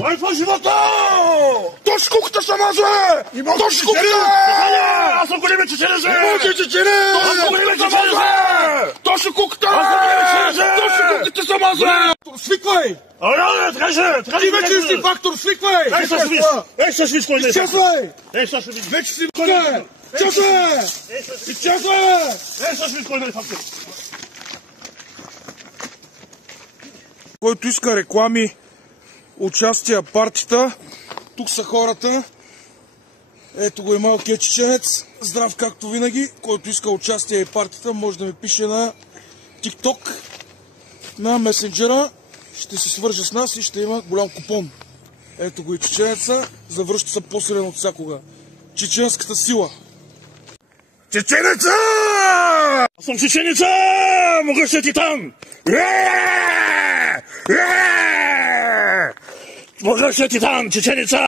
Лайфа живота! Точно куката са маза! Точно куката! Аз съм големи чеченезе! Не може чечене! Точно големи чеченезе! Точно куката! Аз съм големи чеченезе! Точно куката са маза! Свиквай! Ти вече си фактор, свиквай! Ей, ще свис кой не е! Изчезвай! Ей, ще свис! Вече си фактор! Изчезвай! Изчезвай! Ей, ще свис кой не е фактор! Който иска реклами, участия, партията, тук са хората. Ето го и малкият чеченец. Здрав както винаги. Който иска участие и партията, може да ми пише на TikTok, на месенджера. Ще се свърже с нас и ще има голям купон. Ето го и чеченеца. Завръща се по-силен от всякога. Чеченската сила. Чеченеца! Аз съм чеченица! Могъщия титан! Могъщия титан, чеченица!